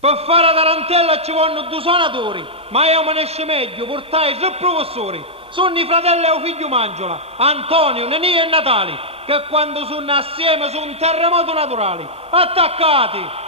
Per fare la tarantella ci vogliono due suonatori, ma io me ne esce meglio portare tre professori. Sono i fratelli e il figlio Mangiola, Antonio, Nenio e Natali, che quando sono assieme sono un terremoto naturale. Attaccati!